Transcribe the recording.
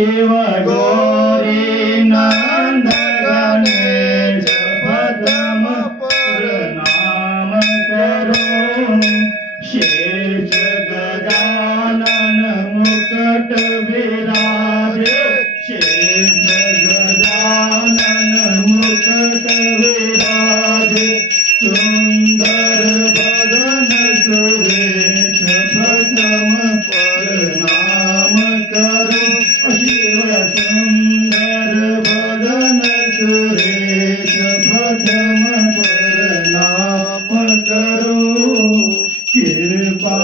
शिव गौरी नंद गणेश प्रथम प्रणाम करो शेष गजानन मुकुट विराजे शेष गजानन मुकुट विराजे सुंदर बदन सुरेश प्रथम प्रणाम करो शिव सुंदर बदन सुरेश प्रथम प्रणाम